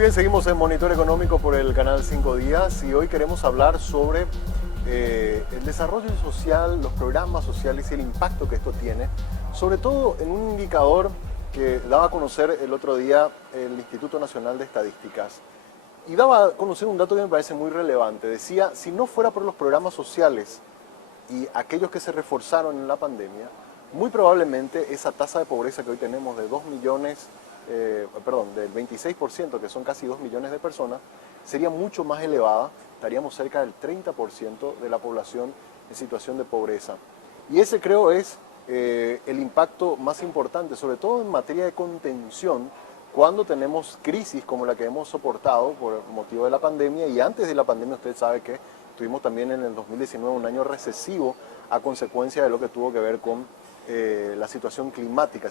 Muy bien, seguimos en Monitor Económico por el canal 5 Días y hoy queremos hablar sobre el desarrollo social, los programas sociales y el impacto que esto tiene, sobre todo en un indicador que daba a conocer el otro día el Instituto Nacional de Estadísticas. Y daba a conocer un dato que me parece muy relevante. Decía, si no fuera por los programas sociales y aquellos que se reforzaron en la pandemia, muy probablemente esa tasa de pobreza que hoy tenemos de 2 millones, del 26%, que son casi 2 millones de personas, sería mucho más elevada, estaríamos cerca del 30% de la población en situación de pobreza. Y ese creo es el impacto más importante, sobre todo en materia de contención, cuando tenemos crisis como la que hemos soportado por motivo de la pandemia, y antes de la pandemia usted sabe que tuvimos también en el 2019 un año recesivo a consecuencia de lo que tuvo que ver con la situación climática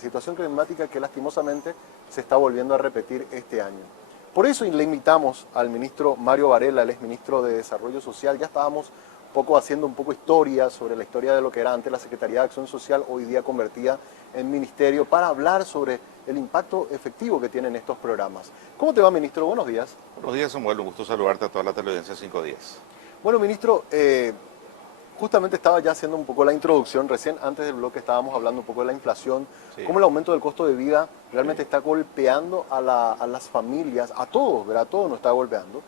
que lastimosamente se está volviendo a repetir este año. Por eso le invitamos al ministro Mario Varela, el exministro de Desarrollo Social. Ya estábamos haciendo un poco historia sobre la historia de lo que era antes la Secretaría de Acción Social, hoy día convertida en ministerio, para hablar sobre el impacto efectivo que tienen estos programas. ¿Cómo te va, ministro? Buenos días. Buenos días, Samuel. Un gusto saludarte a toda la televidencia 5 días. Bueno, ministro, justamente estaba ya haciendo un poco la introducción, recién antes del bloque estábamos hablando un poco de la inflación, Sí, cómo el aumento del costo de vida realmente sí. está golpeando a las familias, a todos, ¿verdad? A todos nos está golpeando.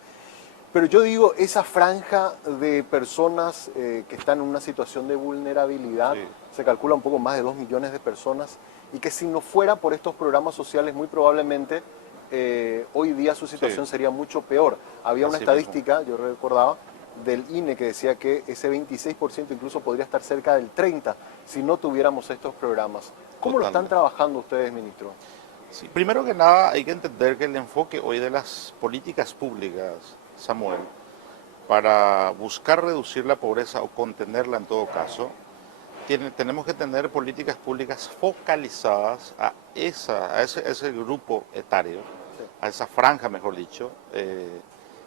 Pero yo digo, esa franja de personas que están en una situación de vulnerabilidad, Sí. se calcula un poco más de 2 millones de personas, y que si no fuera por estos programas sociales, muy probablemente hoy día su Sí, situación sería mucho peor. Había una así mismo. estadística, yo recordaba, del INE que decía que ese 26% incluso podría estar cerca del 30% si no tuviéramos estos programas. ¿Cómo lo están Totalmente. trabajando ustedes, ministro? Sí. Primero que nada, hay que entender que el enfoque hoy de las políticas públicas, Samuel, para buscar reducir la pobreza o contenerla en todo caso, tenemos que tener políticas públicas focalizadas a ese grupo etario, Sí, a esa franja, mejor dicho,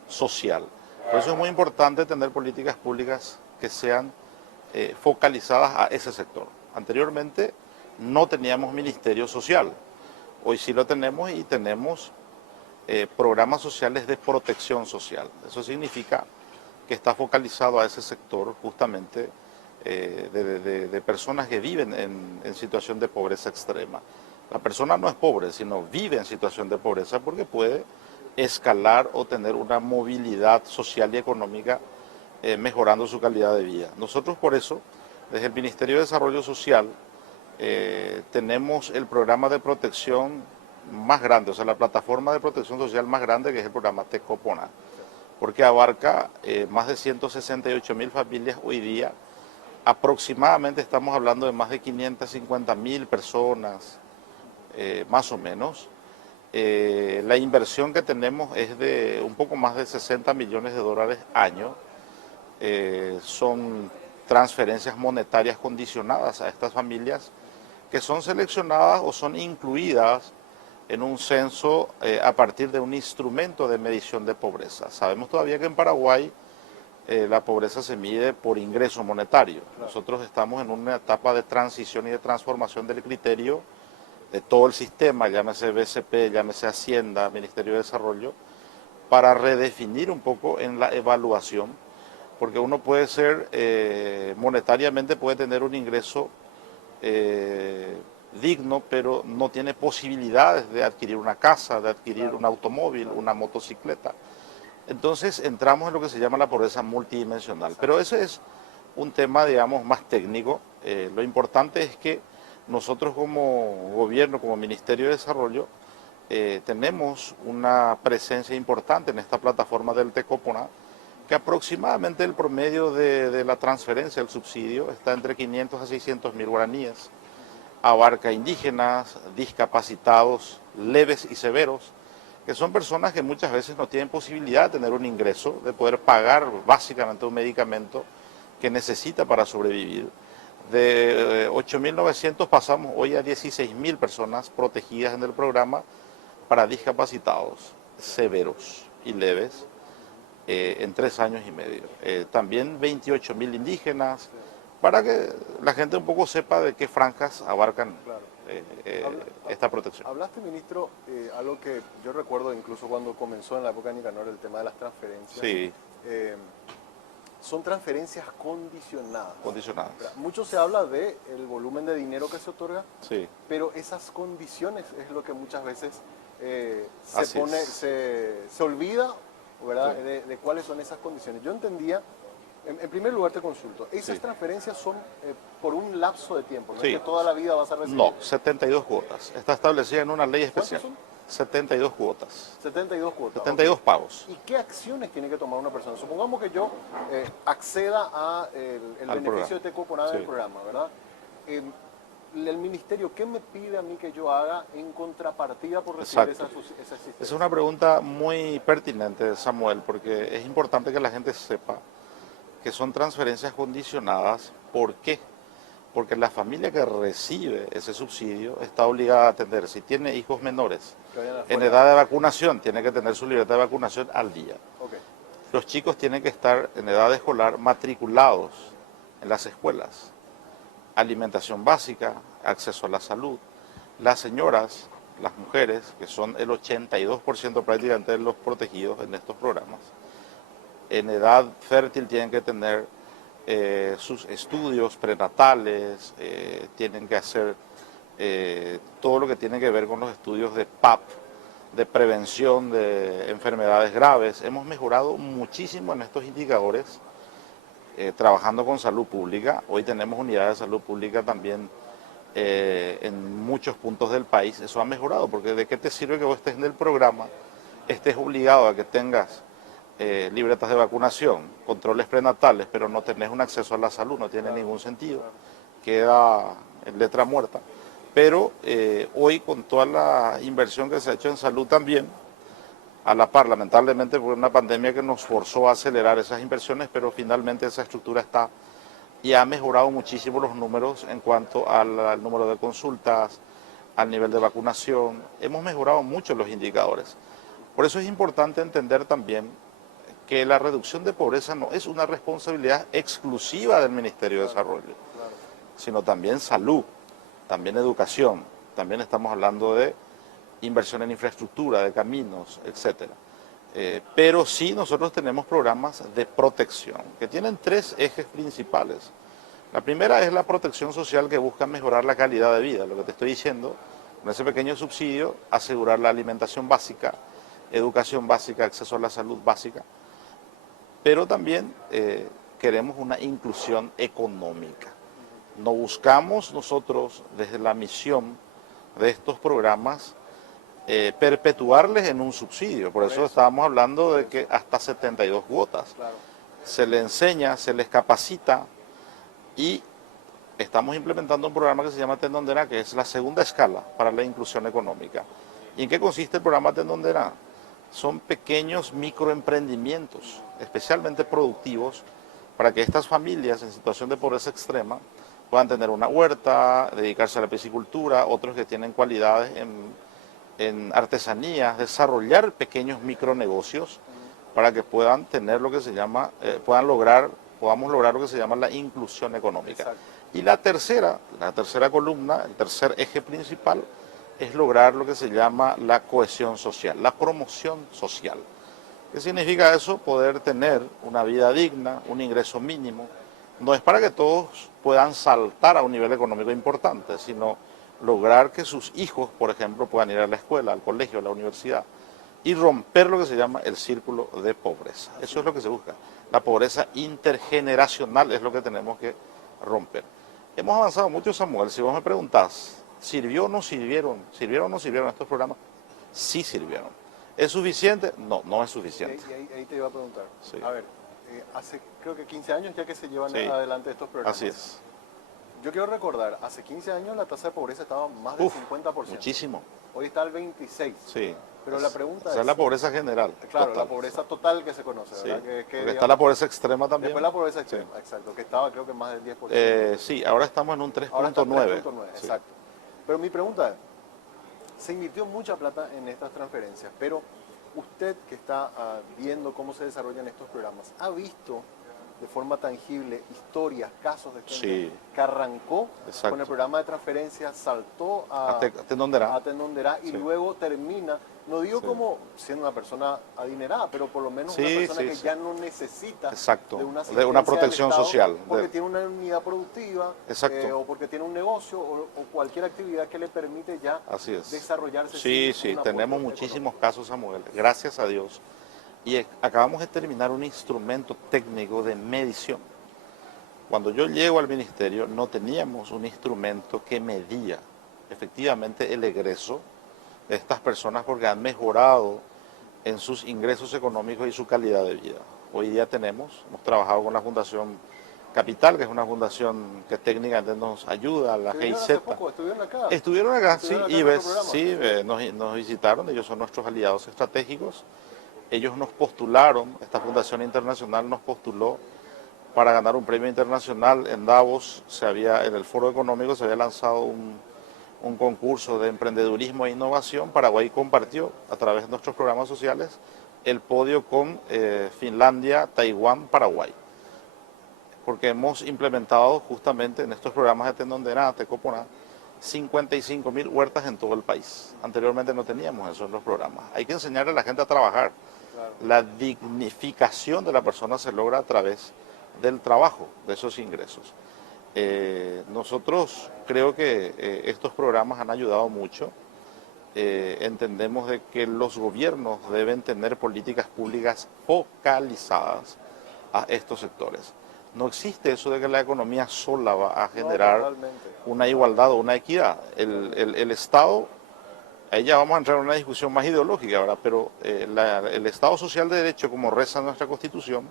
social. Por eso es muy importante tener políticas públicas que sean focalizadas a ese sector. Anteriormente no teníamos ministerio social, hoy sí lo tenemos y tenemos programas sociales de protección social. Eso significa que está focalizado a ese sector justamente de personas que viven en situación de pobreza extrema. La persona no es pobre, sino vive en situación de pobreza porque puede escalar o tener una movilidad social y económica mejorando su calidad de vida. Nosotros por eso, desde el Ministerio de Desarrollo Social, tenemos el programa de protección más grande, o sea, la plataforma de protección social más grande, que es el programa Tecopona, porque abarca más de 168.000 familias hoy día. Aproximadamente estamos hablando de más de 550.000 personas, más o menos. La inversión que tenemos es de un poco más de 60 millones de dólares año. Son transferencias monetarias condicionadas a estas familias que son seleccionadas o son incluidas en un censo a partir de un instrumento de medición de pobreza. Sabemos todavía que en Paraguay la pobreza se mide por ingreso monetario. claro. Nosotros estamos en una etapa de transición y de transformación del criterio de todo el sistema, llámese BCP, llámese Hacienda, Ministerio de Desarrollo, para redefinir un poco en la evaluación, porque uno puede ser, monetariamente puede tener un ingreso digno, pero no tiene posibilidades de adquirir una casa, de adquirir Claro, un automóvil, claro. una motocicleta. Entonces entramos en lo que se llama la pobreza multidimensional. Pero ese es un tema, digamos, más técnico. Lo importante es que nosotros como gobierno, como Ministerio de Desarrollo, tenemos una presencia importante en esta plataforma del Tecopona, que aproximadamente el promedio de la transferencia del subsidio está entre 500 a 600 mil guaraníes. Abarca indígenas, discapacitados, leves y severos, que son personas que muchas veces no tienen posibilidad de tener un ingreso, de poder pagar básicamente un medicamento que necesita para sobrevivir. De 8.900 pasamos hoy a 16.000 personas protegidas en el programa para discapacitados severos y leves en 3 años y medio. También 28.000 indígenas, para que la gente un poco sepa de qué franjas abarcan Claro. esta protección. Hablaste, ministro, algo que yo recuerdo incluso cuando comenzó en la época de Nicanor, el tema de las transferencias. Sí, Eh, son transferencias condicionadas. condicionadas. Mucho se habla de el volumen de dinero que se otorga, Sí, pero esas condiciones es lo que muchas veces Así es. se olvida, ¿verdad? Sí. De cuáles son esas condiciones. Yo entendía, en primer lugar te consulto, esas Sí. transferencias son por un lapso de tiempo, no Sí. es que toda la vida vas a recibir. No, 72 cuotas. Está establecida en una ley ¿Cuántos especial. son? 72 cuotas. 72 cuotas. 72 ok. pagos ¿Y qué acciones tiene que tomar una persona? Supongamos que yo acceda a el al beneficio programa. de Tecoponada Sí. del programa, ¿verdad? El ministerio, ¿qué me pide a mí que yo haga en contrapartida por recibir esa Exacto. asistencia? Es una pregunta muy pertinente, Samuel, porque es importante que la gente sepa que son transferencias condicionadas. ¿Por qué? Porque la familia que recibe ese subsidio está obligada a atender, si tiene hijos menores Que vayan a la en escuela. edad de vacunación, tiene que tener su libreta de vacunación al día. Ok, Los chicos tienen que estar en edad escolar matriculados en las escuelas. Alimentación básica, acceso a la salud. Las señoras, las mujeres, que son el 82% prácticamente de los protegidos en estos programas, en edad fértil tienen que tener sus estudios prenatales, tienen que hacer todo lo que tiene que ver con los estudios de PAP, de prevención de enfermedades graves. Hemos mejorado muchísimo en estos indicadores trabajando con salud pública. Hoy tenemos unidades de salud pública también en muchos puntos del país. Eso ha mejorado, porque ¿de qué te sirve que vos estés en el programa, estés obligado a que tengas libretas de vacunación, controles prenatales, pero no tenés un acceso a la salud? No tiene ningún sentido, queda en letra muerta. Pero hoy, con toda la inversión que se ha hecho en salud también, a la par, lamentablemente, fue una pandemia que nos forzó a acelerar esas inversiones, pero finalmente esa estructura está y ha mejorado muchísimo los números en cuanto al número de consultas, al nivel de vacunación. Hemos mejorado mucho los indicadores. Por eso es importante entender también que la reducción de pobreza no es una responsabilidad exclusiva del Ministerio de Desarrollo, claro. sino también salud, también educación, también estamos hablando de inversión en infraestructura, de caminos, etcétera. Pero sí nosotros tenemos programas de protección que tienen tres ejes principales. La primera es la protección social, que busca mejorar la calidad de vida, lo que te estoy diciendo, con ese pequeño subsidio, asegurar la alimentación básica, educación básica, acceso a la salud básica, pero también queremos una inclusión económica. No buscamos nosotros, desde la misión de estos programas, perpetuarles en un subsidio. Por eso estábamos hablando de que hasta 72 cuotas. Claro. Se les enseña, se les capacita y estamos implementando un programa que se llama Tendondera, que es la segunda escala para la inclusión económica. ¿Y en qué consiste el programa Tendondera? Son pequeños microemprendimientos, especialmente productivos, para que estas familias en situación de pobreza extrema puedan tener una huerta, dedicarse a la piscicultura, otros que tienen cualidades en artesanías, desarrollar pequeños micronegocios para que puedan tener lo que se llama, podamos lograr lo que se llama la inclusión económica. Exacto. Y la tercera columna, el tercer eje principal, es lograr lo que se llama la cohesión social, la promoción social. ¿Qué significa eso? Poder tener una vida digna, un ingreso mínimo. No es para que todos puedan saltar a un nivel económico importante, sino lograr que sus hijos, por ejemplo, puedan ir a la escuela, al colegio, a la universidad, y romper lo que se llama el círculo de pobreza. Eso es lo que se busca. La pobreza intergeneracional es lo que tenemos que romper. Hemos avanzado mucho, Samuel. Si vos me preguntás, ¿sirvió o no sirvieron estos programas? Sí sirvieron. ¿Es suficiente? No, no es suficiente. Y ahí te iba a preguntar. Sí. A ver, hace creo que 15 años ya que se llevan Sí. adelante estos programas. Así es. Yo quiero recordar, hace 15 años la tasa de pobreza estaba más del 50%. Muchísimo. Hoy está al 26%. Sí. Pero la pregunta Esa es la pobreza general. Claro, total. la pobreza total que se conoce, Sí. ¿verdad? Porque está la pobreza extrema también. Después la pobreza extrema, exacto, que estaba creo que más del 10%. Sí, ahora estamos en un Ahora está 3.9. 3.9, Sí. exacto. Pero mi pregunta es, se invirtió mucha plata en estas transferencias, pero usted que está viendo cómo se desarrollan estos programas, ¿ha visto de forma tangible historias, casos de gente Sí, que arrancó exacto. con el programa de transferencia, saltó a Tendonderá. Tendonderá y Sí. luego termina, no digo Sí. como siendo una persona adinerada, pero por lo menos una Sí, persona sí, que sí. ya no necesita Exacto, de una de asistencia una del protección Estado social. porque tiene una unidad productiva Exacto. o porque tiene un negocio o cualquier actividad que le permite ya Así es. desarrollarse Sí, sin sí, un tenemos apoyo muchísimos económico. casos, Samuel, gracias a Dios. Y acabamos de terminar un instrumento técnico de medición. Cuando yo llego al ministerio no teníamos un instrumento que medía efectivamente el egreso de estas personas porque han mejorado en sus ingresos económicos y su calidad de vida. Hoy día hemos trabajado con la Fundación Capital, que es una fundación que técnicamente nos ayuda, la Que vinieron GIZ. hace poco, Estuvieron acá, sí, estuvieron acá y en nuestro ves, programa. sí, nos visitaron, ellos son nuestros aliados estratégicos. Ellos nos postularon, esta fundación internacional nos postuló para ganar un premio internacional en Davos. En el Foro Económico se había lanzado un concurso de emprendedurismo e innovación. Paraguay compartió a través de nuestros programas sociales el podio con Finlandia, Taiwán, Paraguay. Porque hemos implementado justamente en estos programas de Tendonderá, Tecoponá, 55.000 huertas en todo el país. Anteriormente no teníamos eso en los programas. Hay que enseñarle a la gente a trabajar. Claro. La dignificación de la persona se logra a través del trabajo, de esos ingresos. Nosotros creo que estos programas han ayudado mucho. Entendemos de que los gobiernos deben tener políticas públicas focalizadas a estos sectores. No existe eso de que la economía sola va a generar Totalmente. una igualdad o una equidad. El Estado, ahí ya vamos a entrar en una discusión más ideológica, ¿verdad? Pero el Estado social de derecho, como reza nuestra Constitución,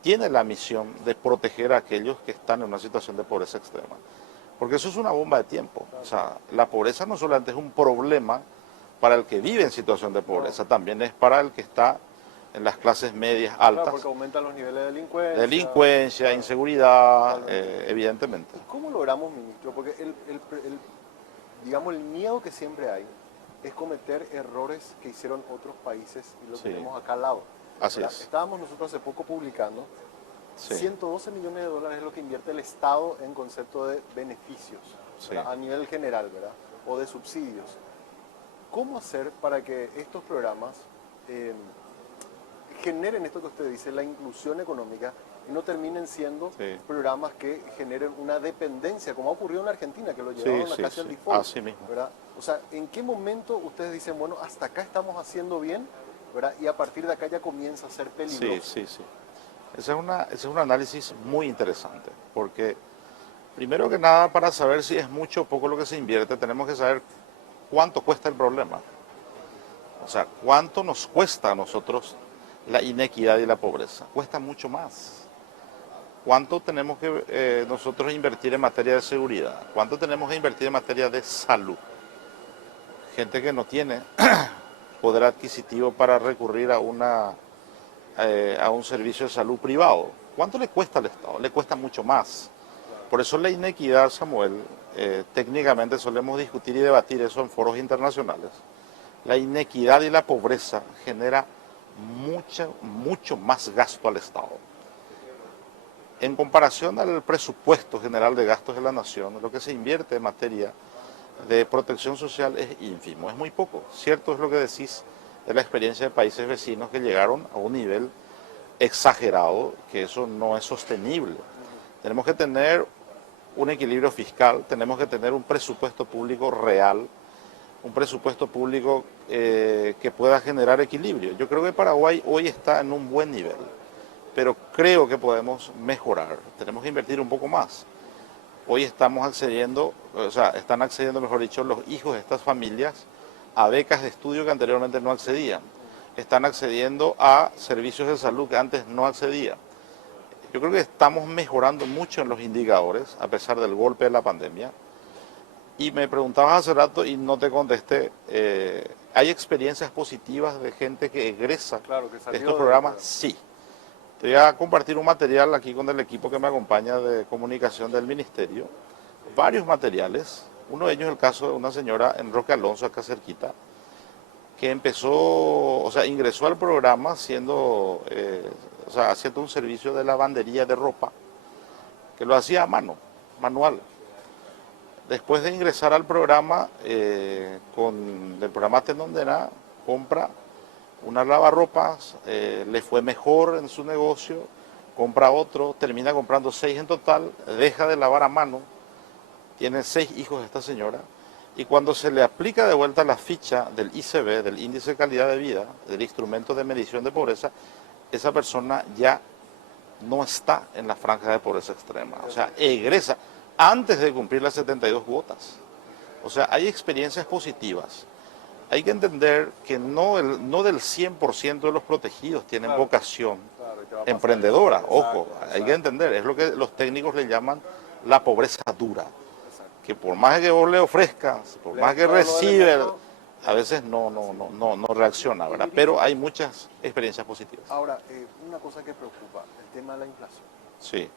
tiene la misión de proteger a aquellos que están en una situación de pobreza extrema. Porque eso es una bomba de tiempo. O sea, la pobreza no solamente es un problema para el que vive en situación de pobreza, también es para el que está en las clases medias altas. Claro, porque aumentan los niveles de delincuencia. Delincuencia, claro, inseguridad, evidentemente. ¿Y cómo logramos, ministro? Porque digamos, el miedo que siempre hay es cometer errores que hicieron otros países y lo Sí. tenemos acá al lado. Así ¿verdad? es. Estábamos nosotros hace poco publicando Sí. 112 millones de dólares es lo que invierte el Estado en concepto de beneficios, Sí. ¿verdad? A nivel general, ¿verdad? O de subsidios. ¿Cómo hacer para que estos programas generen esto que usted dice, la inclusión económica, y no terminen siendo Sí. programas que generen una dependencia, como ha ocurrido en Argentina, que lo Sí, llevaron a sí, casi al sí. default? Así mismo. ¿verdad? O sea, ¿en qué momento ustedes dicen, bueno, hasta acá estamos haciendo bien, ¿verdad? Y a partir de acá ya comienza a ser peligroso? Sí, sí, sí. Ese es un análisis muy interesante, porque primero que nada, para saber si es mucho o poco lo que se invierte, tenemos que saber cuánto cuesta el problema. O sea, cuánto nos cuesta a nosotros la inequidad y la pobreza. Cuesta mucho más. ¿Cuánto tenemos que nosotros invertir en materia de seguridad? ¿Cuánto tenemos que invertir en materia de salud? Gente que no tiene poder adquisitivo para recurrir a un servicio de salud privado. ¿Cuánto le cuesta al Estado? Le cuesta mucho más. Por eso la inequidad, Samuel, técnicamente solemos discutir y debatir eso en foros internacionales. La inequidad y la pobreza genera mucho más gasto al Estado. En comparación al presupuesto general de gastos de la nación, lo que se invierte en materia de protección social es ínfimo, es muy poco. Cierto es lo que decís de la experiencia de países vecinos que llegaron a un nivel exagerado, que eso no es sostenible. Tenemos que tener un equilibrio fiscal, tenemos que tener un presupuesto público real, un presupuesto público que pueda generar equilibrio. Yo creo que Paraguay hoy está en un buen nivel, pero creo que podemos mejorar, tenemos que invertir un poco más. Hoy estamos accediendo, o sea, están accediendo, mejor dicho, los hijos de estas familias a becas de estudio que anteriormente no accedían. Están accediendo a servicios de salud que antes no accedían. Yo creo que estamos mejorando mucho en los indicadores, a pesar del golpe de la pandemia. Y me preguntabas hace rato y no te contesté, ¿hay experiencias positivas de gente que egresa Claro, que de salió estos del programas? programa. Sí. Te voy a compartir un material aquí con el equipo que me acompaña de comunicación del ministerio. Varios materiales. Uno de ellos es el caso de una señora en Roque Alonso, acá cerquita, que empezó, o sea, ingresó al programa siendo o sea, haciendo un servicio de lavandería de ropa, que lo hacía a mano, manual. Después de ingresar al programa, con el programa Tendondera, compra una lavarropas, le fue mejor en su negocio, compra otro, termina comprando 6 en total, deja de lavar a mano, tiene 6 hijos esta señora, y cuando se le aplica de vuelta la ficha del ICB, del Índice de Calidad de Vida, del Instrumento de Medición de Pobreza, esa persona ya no está en la franja de pobreza extrema, o sea, egresa antes de cumplir las 72 cuotas. O sea, hay experiencias positivas. Hay que entender que no del 100% de los protegidos tienen vocación emprendedora, ojo, hay que entender, es lo que los técnicos le llaman la pobreza dura, que por más que vos le ofrezcas, por más que recibe, a veces no reacciona, ¿verdad? Pero hay muchas experiencias positivas. Ahora, una cosa que preocupa, el tema de la inflación. Sí.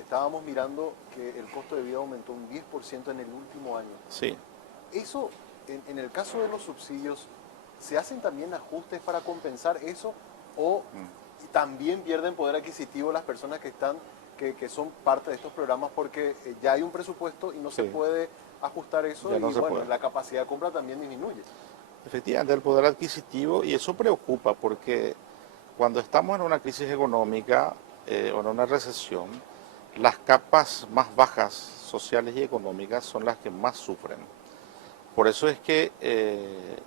Estábamos mirando que el costo de vida aumentó un 10% en el último año. Sí. Eso, en el caso de los subsidios, ¿se hacen también ajustes para compensar eso o también pierden poder adquisitivo las personas que son parte de estos programas porque ya hay un presupuesto y no se puede ajustar eso y bueno, la capacidad de compra también disminuye? Efectivamente, el poder adquisitivo, y eso preocupa porque cuando estamos en una crisis económica o en una recesión, las capas más bajas sociales y económicas son las que más sufren. Por eso es que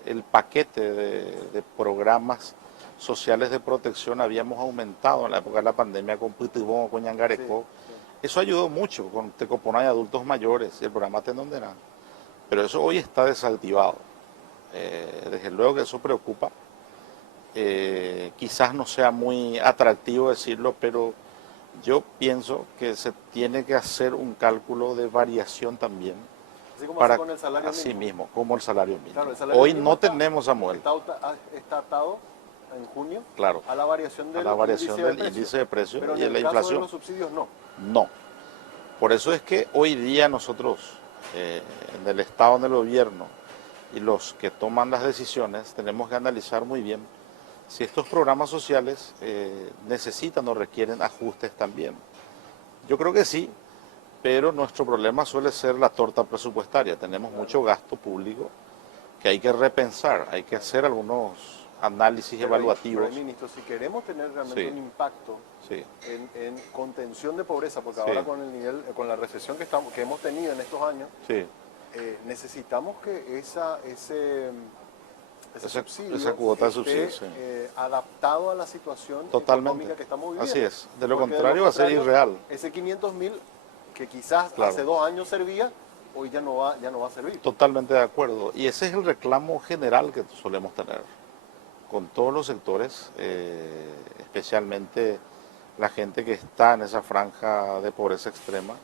el paquete de programas sociales de protección habíamos aumentado en la época de la pandemia con Pitibón o con Ñangarecó. Eso ayudó mucho con Tecopona y adultos mayores y el programa Tendondera. Pero eso hoy está desactivado. Desde luego que eso preocupa. Quizás no sea muy atractivo decirlo, pero yo pienso que se tiene que hacer un cálculo de variación también. Así como para, con el salario así mínimo. Mismo, como el salario mínimo. Claro, el salario hoy mínimo no tenemos, Samuel. Está atado en junio claro, a la variación del, índice de precios pero y de la inflación. inflación. De los subsidios no. No. Por eso es que hoy día nosotros, en el Estado, en el gobierno y los que toman las decisiones, tenemos que analizar muy bien si estos programas sociales necesitan o requieren ajustes también. Yo creo que sí, pero nuestro problema suele ser la torta presupuestaria. Tenemos mucho gasto público que hay que repensar, hay que hacer algunos análisis evaluativos. Pero, ministro, si queremos tener realmente un impacto en contención de pobreza, porque ahora con el nivel, con la recesión que hemos tenido en estos años, necesitamos que ese subsidio esa cuota de subsidio adaptado a la situación económica que estamos viviendo. Así es, de lo contrario va a ser irreal. Ese 500.000 que quizás hace 2 años servía, hoy ya no va a servir. Totalmente de acuerdo, y ese es el reclamo general que solemos tener con todos los sectores, especialmente la gente que está en esa franja de pobreza extrema.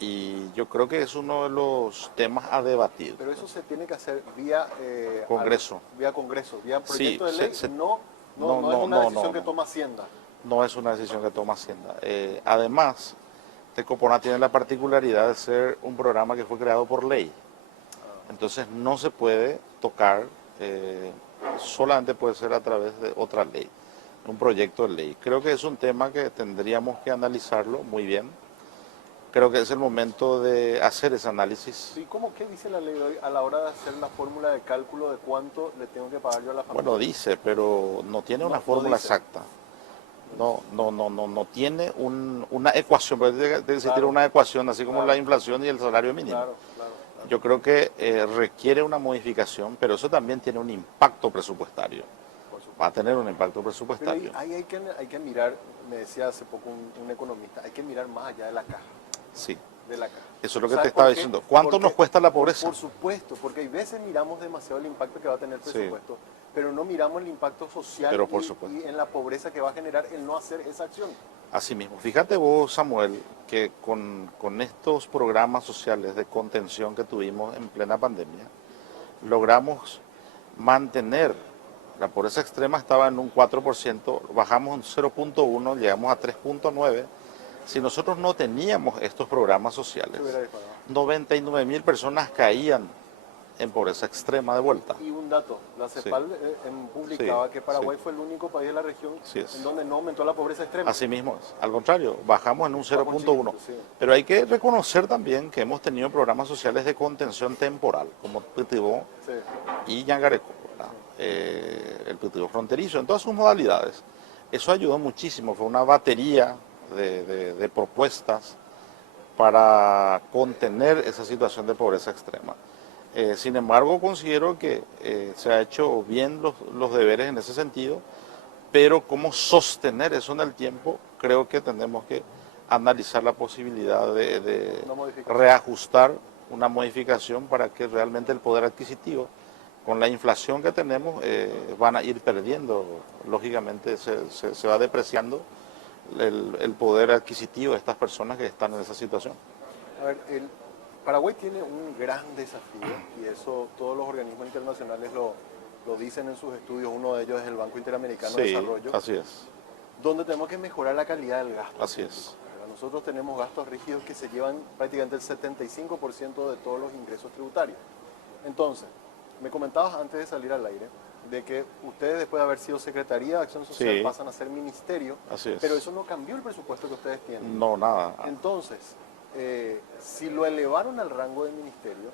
Y yo creo que es uno de los temas a debatir. Pero eso se tiene que hacer vía Congreso. Vía proyecto de ley, no es una decisión que toma Hacienda. No es una decisión que toma Hacienda. Además, Tecopona tiene la particularidad de ser un programa que fue creado por ley. Entonces no se puede tocar, solamente puede ser a través de otra ley, un proyecto de ley. Creo que es un tema que tendríamos que analizarlo muy bien. Creo que es el momento de hacer ese análisis. ¿Y qué dice la ley hoy a la hora de hacer la fórmula de cálculo de cuánto le tengo que pagar yo a la familia? Bueno, dice, pero no tiene una fórmula exacta. No tiene una ecuación, pero debe existir una ecuación, así como la inflación y el salario mínimo. Claro. Yo creo que requiere una modificación, pero eso también tiene un impacto presupuestario. Va a tener un impacto presupuestario. Pero ahí hay que mirar, me decía hace poco un economista, hay que mirar más allá de la caja. Sí. De la caja. Eso es lo que te estaba diciendo. ¿Cuánto nos cuesta la pobreza? Por supuesto, porque hay veces miramos demasiado el impacto que va a tener el presupuesto, pero no miramos el impacto social y en la pobreza que va a generar el no hacer esa acción. Así mismo. Fíjate vos, Samuel, que con estos programas sociales de contención que tuvimos en plena pandemia, logramos mantener, la pobreza extrema estaba en un 4%, bajamos un 0.1, llegamos a 3.9%. Si nosotros no teníamos estos programas sociales, 99.000 personas caían en pobreza extrema de vuelta. Y un dato, la CEPAL publicaba que Paraguay fue el único país de la región en donde no aumentó la pobreza extrema. Así mismo es. Al contrario, bajamos en un 0.1. Sí. Pero hay que reconocer también que hemos tenido programas sociales de contención temporal, como Pitibó y Yangareco, el Pitibó fronterizo, en todas sus modalidades. Eso ayudó muchísimo, fue una batería de propuestas para contener esa situación de pobreza extrema. Sin embargo, considero que se ha hecho bien los deberes en ese sentido, pero cómo sostener eso en el tiempo, creo que tenemos que analizar la posibilidad de reajustar una modificación para que realmente el poder adquisitivo, con la inflación que tenemos, van a ir perdiendo, lógicamente se va depreciando el poder adquisitivo de estas personas que están en esa situación. A ver, Paraguay tiene un gran desafío y eso todos los organismos internacionales lo dicen en sus estudios. Uno de ellos es el Banco Interamericano de Desarrollo. Así es. Donde tenemos que mejorar la calidad del gasto. Así es. Nosotros tenemos gastos rígidos que se llevan prácticamente el 75% de todos los ingresos tributarios. Entonces, me comentabas antes de salir al aire de que ustedes, después de haber sido Secretaría de Acción Social, pasan a ser Ministerio. Así es. Pero eso no cambió el presupuesto que ustedes tienen. No, nada. Entonces, si lo elevaron al rango de ministerio,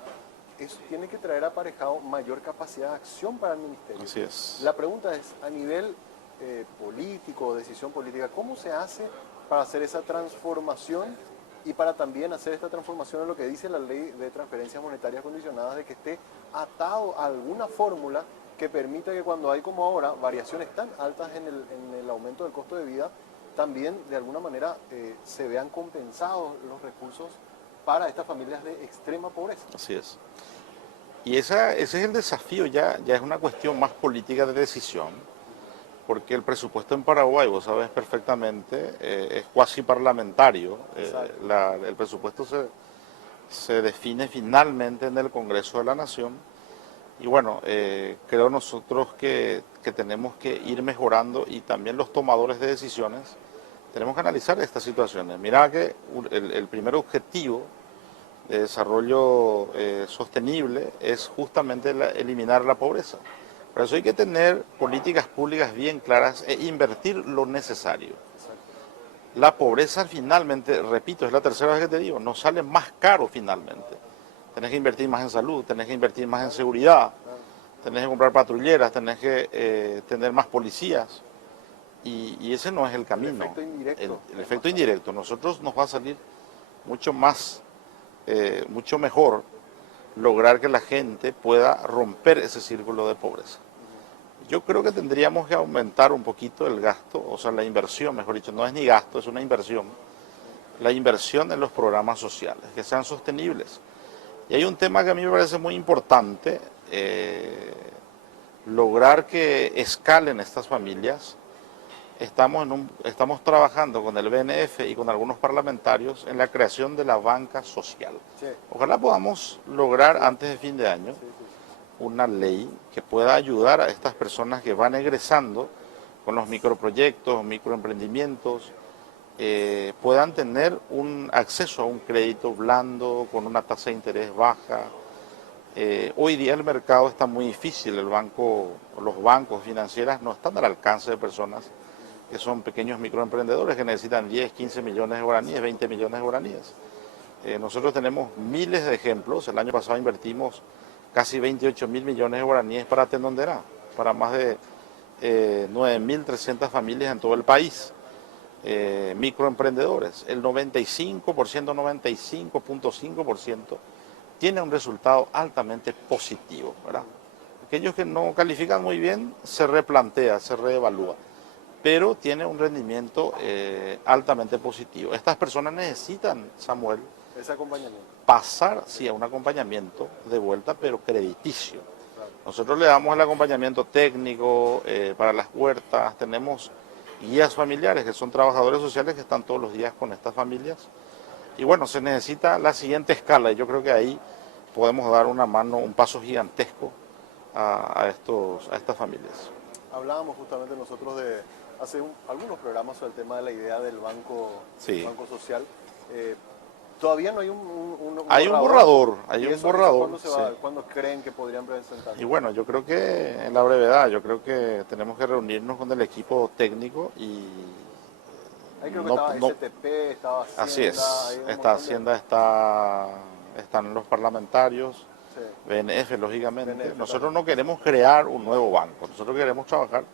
eso tiene que traer aparejado mayor capacidad de acción para el ministerio. Así es. La pregunta es, a nivel político, decisión política, ¿cómo se hace para hacer esa transformación y para también hacer esta transformación en lo que dice la ley de transferencias monetarias condicionadas, de que esté atado a alguna fórmula que permita que cuando hay, como ahora, variaciones tan altas en el aumento del costo de vida, también de alguna manera se vean compensados los recursos para estas familias de extrema pobreza? Así es. Y ese es el desafío, ya es una cuestión más política de decisión, porque el presupuesto en Paraguay, vos sabes perfectamente, es cuasi parlamentario. El presupuesto se define finalmente en el Congreso de la Nación. Y bueno, creo nosotros que tenemos que ir mejorando, y también los tomadores de decisiones tenemos que analizar estas situaciones. Mira que el primer objetivo de desarrollo sostenible es justamente eliminar la pobreza. Por eso hay que tener políticas públicas bien claras e invertir lo necesario. La pobreza finalmente, repito, es la tercera vez que te digo, nos sale más caro finalmente. Tenés que invertir más en salud, tenés que invertir más en seguridad, tenés que comprar patrulleras, tenés que tener más policías. Y ese no es el camino. El efecto indirecto. El efecto indirecto. Nosotros nos va a salir mucho más, mucho mejor lograr que la gente pueda romper ese círculo de pobreza. Yo creo que tendríamos que aumentar un poquito el gasto, o sea, la inversión, mejor dicho, no es ni gasto, es una inversión. La inversión en los programas sociales, que sean sostenibles. Y hay un tema que a mí me parece muy importante, lograr que escalen estas familias. Estamos trabajando con el BNF y con algunos parlamentarios en la creación de la banca social. Ojalá podamos lograr antes de fin de año una ley que pueda ayudar a estas personas que van egresando con los microproyectos, microemprendimientos, puedan tener un acceso a un crédito blando con una tasa de interés baja. Hoy día el mercado está muy difícil, los bancos financieras no están al alcance de personas que son pequeños microemprendedores que necesitan 10, 15 millones de guaraníes, 20 millones de guaraníes. Nosotros tenemos miles de ejemplos. El año pasado invertimos casi 28 mil millones de guaraníes para Tendondera, para más de 9.300 familias en todo el país. Microemprendedores, el 95%, 95.5% tiene un resultado altamente positivo, ¿verdad? Aquellos que no califican muy bien se replantea, se reevalúa, pero tiene un rendimiento altamente positivo. Estas personas necesitan, Samuel, ese acompañamiento. Pasar, sí, a un acompañamiento de vuelta, pero crediticio. Nosotros le damos el acompañamiento técnico para las huertas, tenemos guías familiares que son trabajadores sociales que están todos los días con estas familias. Y bueno, se necesita la siguiente escala, y yo creo que ahí podemos dar una mano, un paso gigantesco a estas familias. Hablábamos justamente nosotros de hace algunos programas sobre el tema de la idea del banco, banco social. Todavía no hay Hay un borrador, ¿Y hay un eso borrador. cuándo se va? Sí. ¿Cuándo creen que podrían presentar? Y bueno, yo creo que en la brevedad, yo creo que tenemos que reunirnos con el equipo técnico y Ahí creo que no, estaba no, STP, estaba así Hacienda, hay es, un esta montón de... Hacienda están los parlamentarios, Sí, BNF lógicamente. BNF Nosotros también. no queremos crear un nuevo banco, nosotros queremos trabajar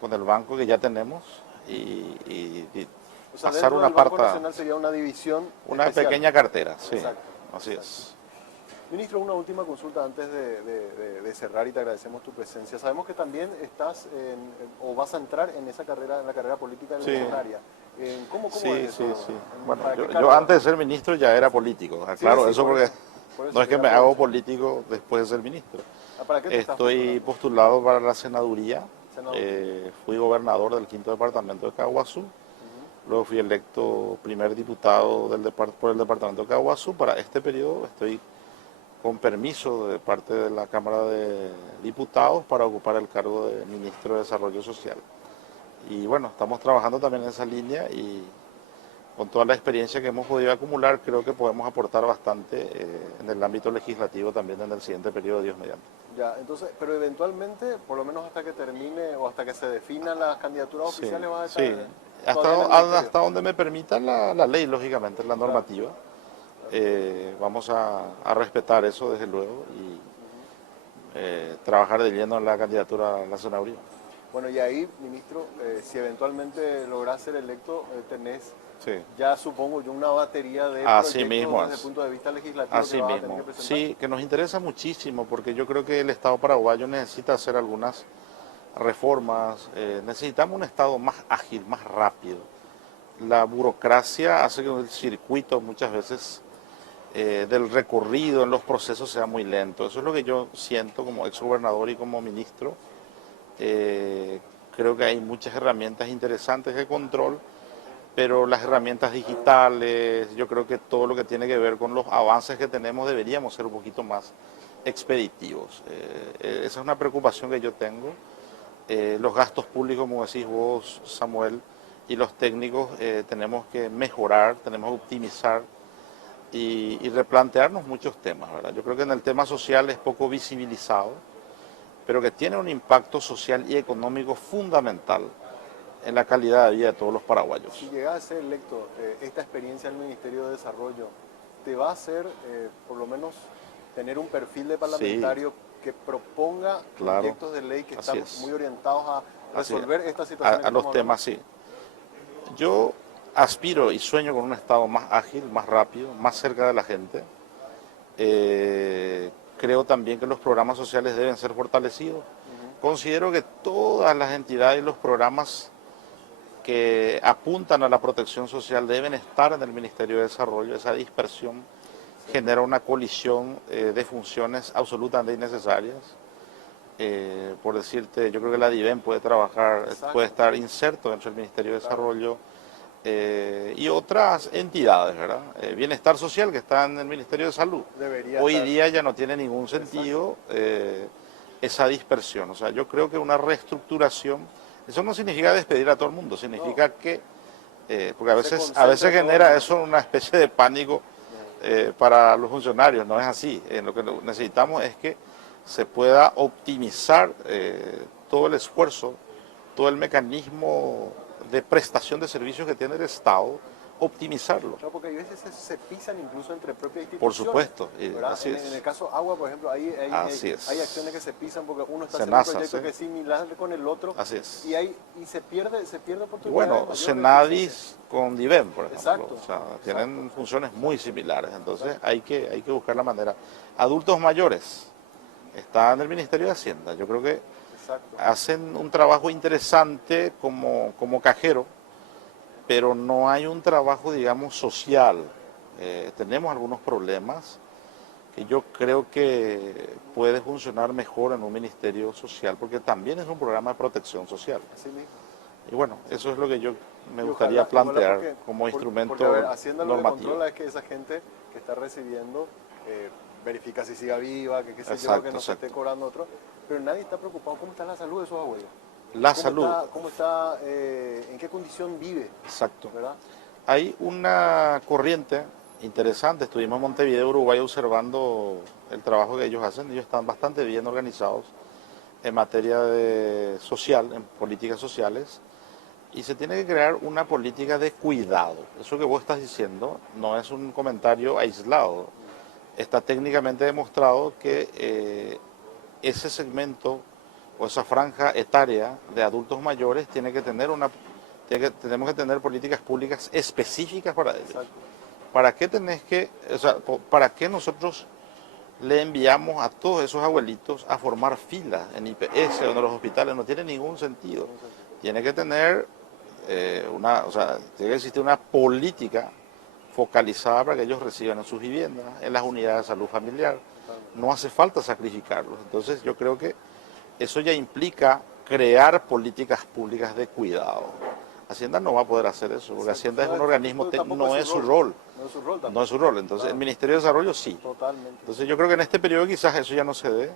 con el banco que ya tenemos y O sea, pasar dentro una del Banco parte, Nacional sería una división una especial. pequeña cartera, sí, Exacto. así Exacto. es. Ministro, una última consulta antes de cerrar y te agradecemos tu presencia. Sabemos que también estás o vas a entrar en esa carrera, en la carrera política Sí. universitaria. ¿Cómo Sí, es sí, eso? sí. Bueno, ¿Para qué yo cargo? antes de ser ministro ya era político, Sí, claro, sí, eso porque por eso no es que quería me hago aprovechar. político después de ser ministro. ¿Para qué te estás Estoy postulando? postulado para la senaduría, Senador. fui gobernador del quinto departamento de Caguazú, Ujú. luego fui electo primer diputado por el departamento de Caguazú. Para este periodo estoy con permiso de parte de la Cámara de Diputados para ocupar el cargo de ministro de Desarrollo Social. Y bueno, estamos trabajando también en esa línea y con toda la experiencia que hemos podido acumular, creo que podemos aportar bastante en el ámbito legislativo también en el siguiente periodo, Dios mediante. Ya, entonces, pero eventualmente, por lo menos hasta que termine o hasta que se definan las candidaturas Sí, oficiales, vas a estar sí. todavía en el ministerio. Hasta donde me permita la ley, lógicamente, la Claro, normativa. claro. Vamos a respetar eso, desde luego, y Ujú. trabajar de lleno en la candidatura a la senaduría. Bueno, y ahí, ministro, si eventualmente lográs ser electo, tenés Sí. ya supongo yo una batería de Así proyectos mismo desde el es. punto de vista legislativo que Así vas a tener que mismo. presentar. Sí, que nos interesa muchísimo porque yo creo que el Estado paraguayo necesita hacer algunas reformas. Necesitamos un Estado más ágil, más rápido. La burocracia hace que el circuito muchas veces del recorrido en los procesos sea muy lento. Eso es lo que yo siento como exgobernador y como ministro. Eh, Creo que hay muchas herramientas interesantes de control, pero las herramientas digitales, yo creo que todo lo que tiene que ver con los avances que tenemos deberíamos ser un poquito más expeditivos. Esa es una preocupación que yo tengo. Los gastos públicos, como decís vos, Samuel, y los técnicos tenemos que mejorar, tenemos que optimizar y replantearnos muchos temas, ¿verdad? Yo creo que en el tema social es poco visibilizado, pero que tiene un impacto social y económico fundamental en la calidad de vida de todos los Si paraguayos. llegas a ser electo, esta experiencia en el Ministerio de Desarrollo, ¿te va a hacer, por lo menos, tener un perfil de Sí, parlamentario que proponga claro, proyectos de ley que así están es. muy orientados a Así, resolver estas situaciones que a los estamos hablando? temas, sí. Yo aspiro y sueño con un Estado más ágil, más rápido, más cerca de la gente. Creo también que los programas sociales deben ser fortalecidos. Ujú. Considero que todas las entidades y los programas que apuntan a la protección social deben estar en el Ministerio de Desarrollo. Esa dispersión genera una colisión de funciones absolutamente innecesarias. Por decirte, yo creo que la DIVEN puede trabajar, puede Exacto, estar inserto dentro del Ministerio de claro. Desarrollo y otras entidades, ¿verdad? Bienestar social que está en el Ministerio de Salud. Debería Hoy estar. día ya no tiene ningún Exacto. sentido esa dispersión. O sea, yo creo que una reestructuración, eso no significa despedir a todo el mundo, No, significa que, porque que se a veces concentre todo en genera una. eso una especie de pánico para los funcionarios, no es así. Lo que necesitamos es que se pueda optimizar todo el esfuerzo, todo el mecanismo de prestación de servicios que tiene el Estado, optimizarlo. Claro, porque a veces se pisan incluso entre propias Por instituciones, supuesto, ¿verdad? así En el es. caso agua, por ejemplo, Así hay acciones que es. se pisan porque uno está haciendo un Senasa, proyecto sí. que es similar con el otro Así es. y se pierde Y oportunidades de bueno, mayor eficiencia. Senadis con Diven, por ejemplo, Exacto, o sea, exacto, tienen funciones muy similares, entonces exacto, hay que buscar la manera. Adultos mayores, están en el Ministerio de Hacienda, yo creo que exacto. hacen un trabajo interesante como cajero, pero no hay un trabajo, digamos, social. Tenemos algunos problemas que yo creo que puede funcionar mejor en un ministerio social, porque también es un programa de protección social. Así mismo. Y bueno, Así eso mismo. es lo que yo me Y gustaría ojalá plantear como porque, a ver, instrumento Hacienda lo que normativo. controla es que esa gente que está recibiendo verifica si siga viva, que qué sé yo, que Exacto, no se esté exacto. cobrando otro, pero nadie está preocupado cómo está la salud de esos abuelos, La salud, cómo está, en qué condición vive, exacto. ¿verdad? Hay una corriente interesante. Estuvimos en Montevideo, Uruguay, observando el trabajo que ellos hacen. Ellos están bastante bien organizados en materia de social, en políticas sociales, y se tiene que crear una política de cuidado. Eso que vos estás diciendo no es un comentario aislado. Está técnicamente demostrado que ese segmento o esa franja etaria de adultos mayores tiene que tener tenemos que tener políticas públicas específicas para ellos. Exacto. ¿Para qué para qué nosotros le enviamos a todos esos abuelitos a formar filas en IPS o en los hospitales? No tiene ningún sentido. Tiene que tener tiene que existir una política focalizada para que ellos reciban en sus viviendas, en las unidades de salud familiar. No hace falta sacrificarlos. Entonces yo creo que eso ya implica crear políticas públicas de cuidado. Hacienda no va a poder hacer eso, porque Hacienda es un organismo, no es su rol. No es su rol tampoco. No es su rol. Entonces el Ministerio de Desarrollo sí. Totalmente. Entonces yo creo que en este periodo quizás eso ya no se dé,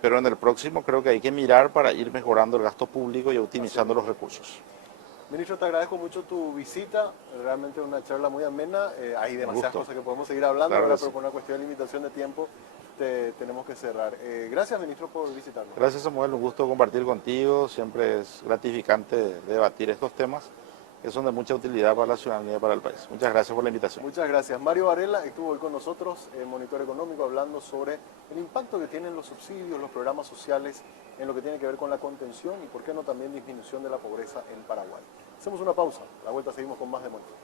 pero en el próximo creo que hay que mirar para ir mejorando el gasto público y optimizando los recursos. Ministro, te agradezco mucho tu visita, realmente una charla muy amena, hay demasiadas cosas que podemos seguir hablando, Claro pero sí. por una cuestión de limitación de tiempo tenemos que cerrar. Gracias, ministro, por visitarnos. Gracias, Samuel, un gusto compartir contigo, siempre es gratificante debatir estos temas que son de mucha utilidad para la ciudadanía y para el país. Muchas gracias por la invitación. Muchas gracias. Mario Varela estuvo hoy con nosotros en Monitor Económico hablando sobre el impacto que tienen los subsidios, los programas sociales en lo que tiene que ver con la contención y por qué no también disminución de la pobreza en Paraguay. Hacemos una pausa, a la vuelta seguimos con más de Monitor.